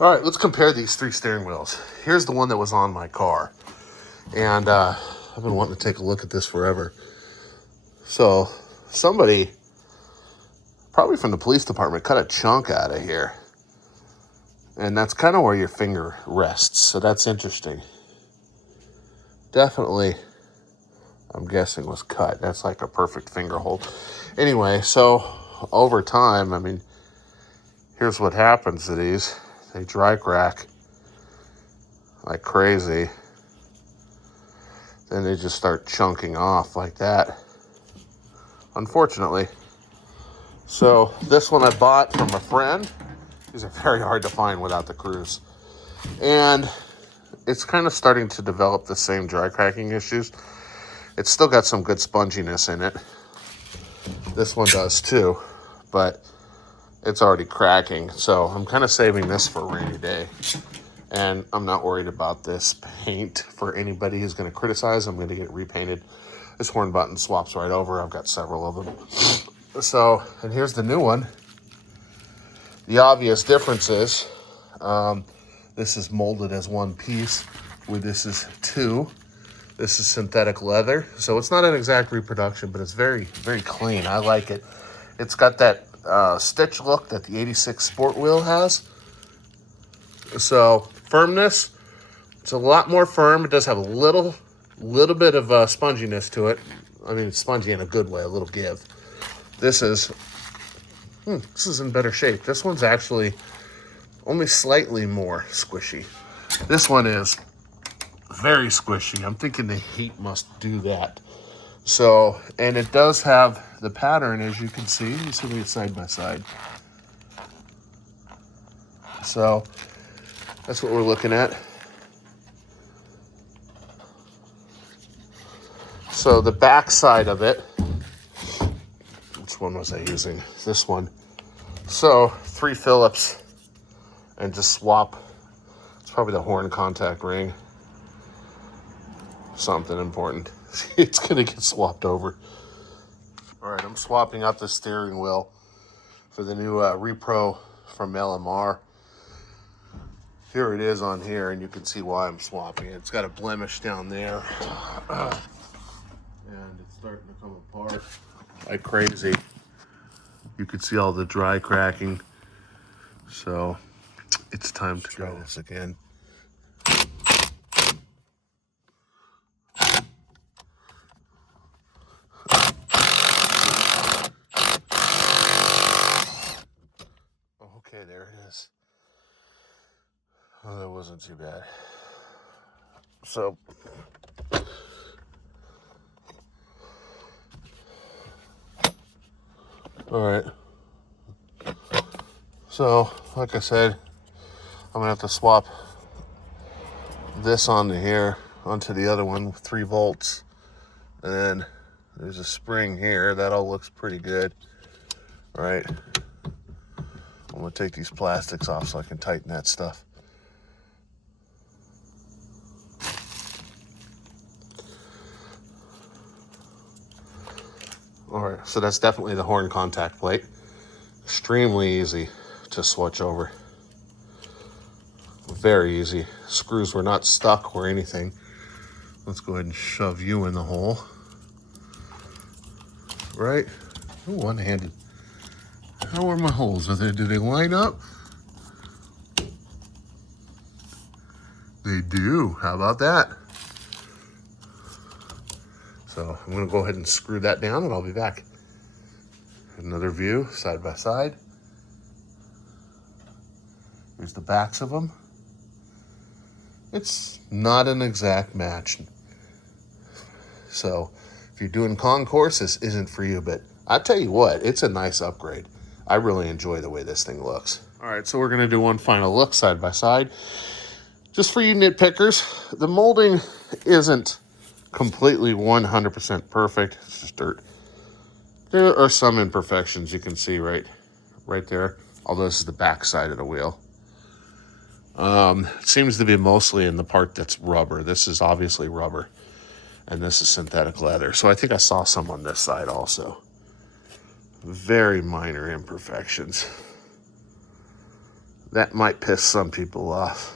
All right, let's compare these three steering wheels. Here's the one that was on my car. And I've been wanting to take a look at this forever. So somebody, probably from the police department, cut a chunk out of here. And that's kind of where your finger rests. So that's interesting. Definitely, I'm guessing, was cut. That's like a perfect finger hold. Anyway, so over time, I mean, here's what happens to these. They dry crack like crazy. Then they just start chunking off like that, unfortunately. So this one I bought from a friend. These are very hard to find without the cruise. And it's kind of starting to develop the same dry cracking issues. It's still got some good sponginess in it. This one does too, but it's already cracking. So I'm kind of saving this for a rainy day. And I'm not worried about this paint for anybody who's going to criticize. I'm going to get it repainted. This horn button swaps right over. I've got several of them. So, and here's the new one. The obvious difference is this is molded as one piece, where this is two. This is synthetic leather. So it's not an exact reproduction, but it's very, very clean. I like it. It's got that stitch look that the 86 Sport Wheel has. So firmness, it's a lot more firm. It does have a little bit of sponginess to it. I mean, it's spongy in a good way, a little give. This is in better shape. This one's actually only slightly more squishy. This one is very squishy. I'm thinking the heat must do that. So, and it does have the pattern, as you can see. Let's see it side by side. So that's what we're looking at. So the back side of it, which one was I using? This one. So 3 Phillips and just swap. It's probably the horn contact ring. Something important. It's gonna get swapped over. All right, I'm swapping out the steering wheel for the new Repro from LMR. Here it is on here, and you can see why I'm swapping it. It's got a blemish down there. And it's starting to come apart like crazy. You can see all the dry cracking. So it's time to try this again. Okay, there it is. Oh, that wasn't too bad. So all right. So, like I said, I'm gonna have to swap this onto here, onto the other one with 3 volts. And then there's a spring here. That all looks pretty good. All right. I'm gonna take these plastics off so I can tighten that stuff. All right, so that's definitely the horn contact plate. Extremely easy to switch over. Very easy. Screws were not stuck or anything. Let's go ahead and shove you in the hole. Right? Ooh, one-handed. How are my holes? Do they line up? They do. How about that? So I'm going to go ahead and screw that down, and I'll be back. Another view, side by side. Here's the backs of them. It's not an exact match. So if you're doing concourse, this isn't for you, but I tell you what, it's a nice upgrade. I really enjoy the way this thing looks. All right, so we're going to do one final look side by side. Just for you nitpickers, the molding isn't completely 100% perfect. It's just dirt. There are some imperfections you can see right there. Although this is the back side of the wheel. It seems to be mostly in the part that's rubber. This is obviously rubber, and this is synthetic leather. So I think I saw some on this side also. Very minor imperfections. That might piss some people off.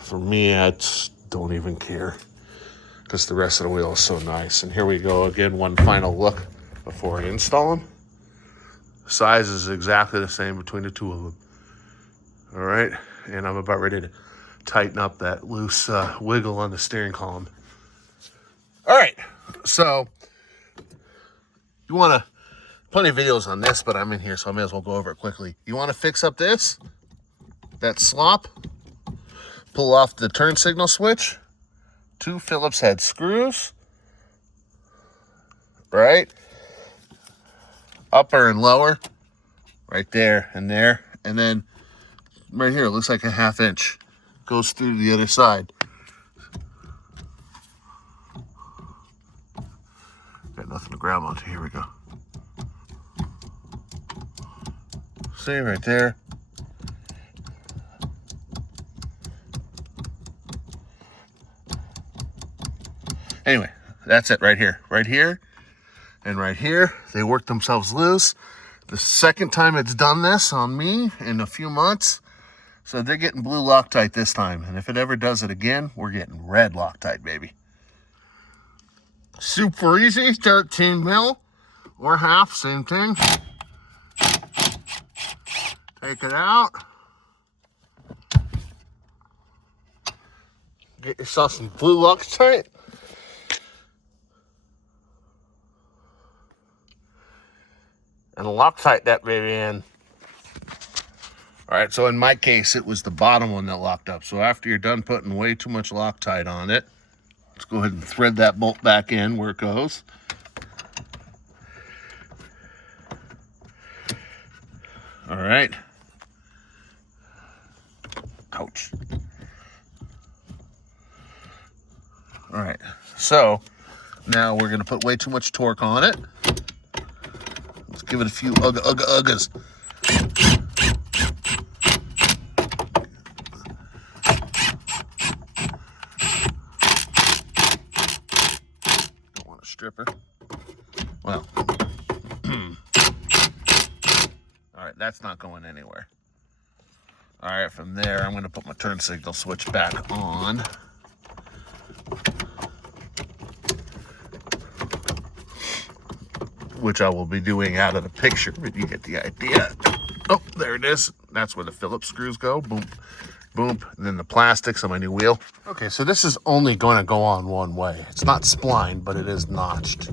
For me, I just don't even care because the rest of the wheel is so nice. And here we go again, one final look before I install them. Size is exactly the same between the two of them. All right, and I'm about ready to tighten up that loose wiggle on the steering column. All right, so you want to, plenty of videos on this, but I'm in here, so I may as well go over it quickly. You want to fix up that slop, pull off the turn signal switch, 2 Phillips head screws, right? Upper and lower, right there and there. And then right here, it looks like a 1/2 inch. Goes through the other side. Got nothing to grab onto. Here we go. See right there. Anyway, that's it right here. Right here and right here. They work themselves loose. The second time it's done this on me in a few months. So they're getting blue Loctite this time. And if it ever does it again, we're getting red Loctite, baby. Super easy, 13 mil or half, same thing. Take it out. Get yourself some blue Loctite. And Loctite that baby in. All right, so in my case, it was the bottom one that locked up. So after you're done putting way too much Loctite on it, let's go ahead and thread that bolt back in where it goes. All right. Ouch. All right, so now we're gonna put way too much torque on it. Let's give it a few uggas. Don't want to strip her. Well, all right, that's not going anywhere. All right, from there, I'm gonna put my turn signal switch back on. Which I will be doing out of the picture, but you get the idea. Oh, there it is. That's where the Phillips screws go. Boom, boom. And then the plastics on my new wheel. Okay, so this is only going to go on one way. It's not splined, but it is notched.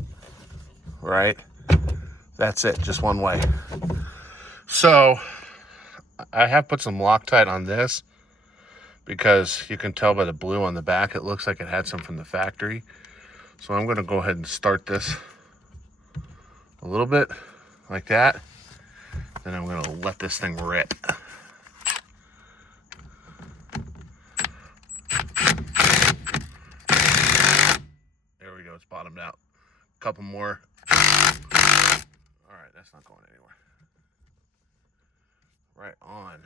Right? That's it, just one way. So, I have put some Loctite on this because you can tell by the blue on the back, it looks like it had some from the factory. So I'm going to go ahead and start this a little bit like that. Then I'm gonna let this thing rip. There we go, it's bottomed out. A couple more. All right, that's not going anywhere. Right on.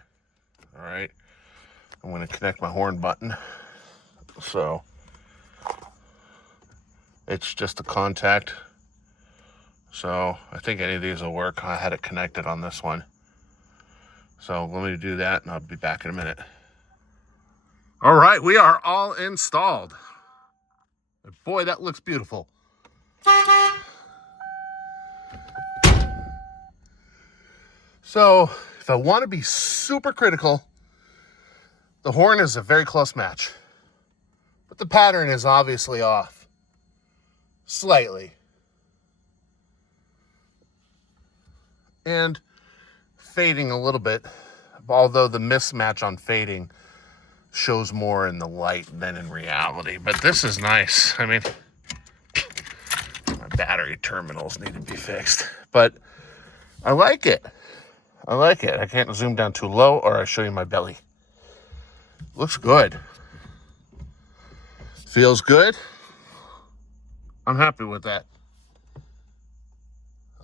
All right, I'm gonna connect my horn button. So it's just a contact. So I think any of these will work. I had it connected on this one. So let me do that and I'll be back in a minute. All right, we are all installed. Boy, that looks beautiful. So if I want to be super critical, the horn is a very close match. But the pattern is obviously off. Slightly. And fading a little bit, although the mismatch on fading shows more in the light than in reality. But this is nice. I mean, my battery terminals need to be fixed. But I like it. I like it. I can't zoom down too low or I show you my belly. Looks good. Feels good. I'm happy with that.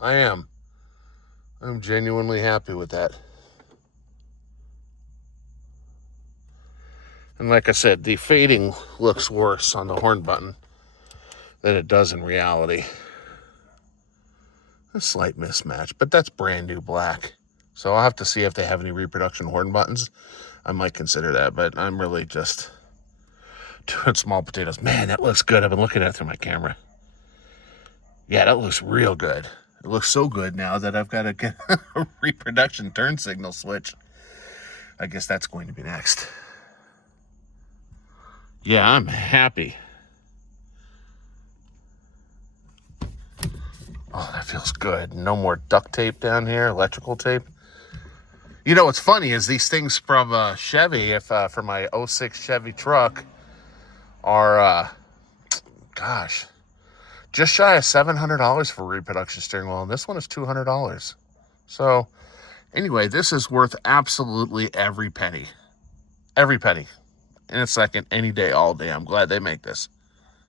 I am. I'm genuinely happy with that. And like I said, the fading looks worse on the horn button than it does in reality. A slight mismatch, but that's brand new black. So I'll have to see if they have any reproduction horn buttons. I might consider that, but I'm really just doing small potatoes. Man, that looks good. I've been looking at it through my camera. Yeah, that looks real good. It looks so good now that I've got to get a reproduction turn signal switch. I guess that's going to be next. Yeah, I'm happy. Oh, that feels good. No more duct tape down here, electrical tape. You know what's funny is these things from Chevy, if for my 06 Chevy truck, are, gosh, just shy of $700 for reproduction steering wheel. And this one is $200. So anyway, this is worth absolutely every penny. Every penny. In a second, any day, all day. I'm glad they make this.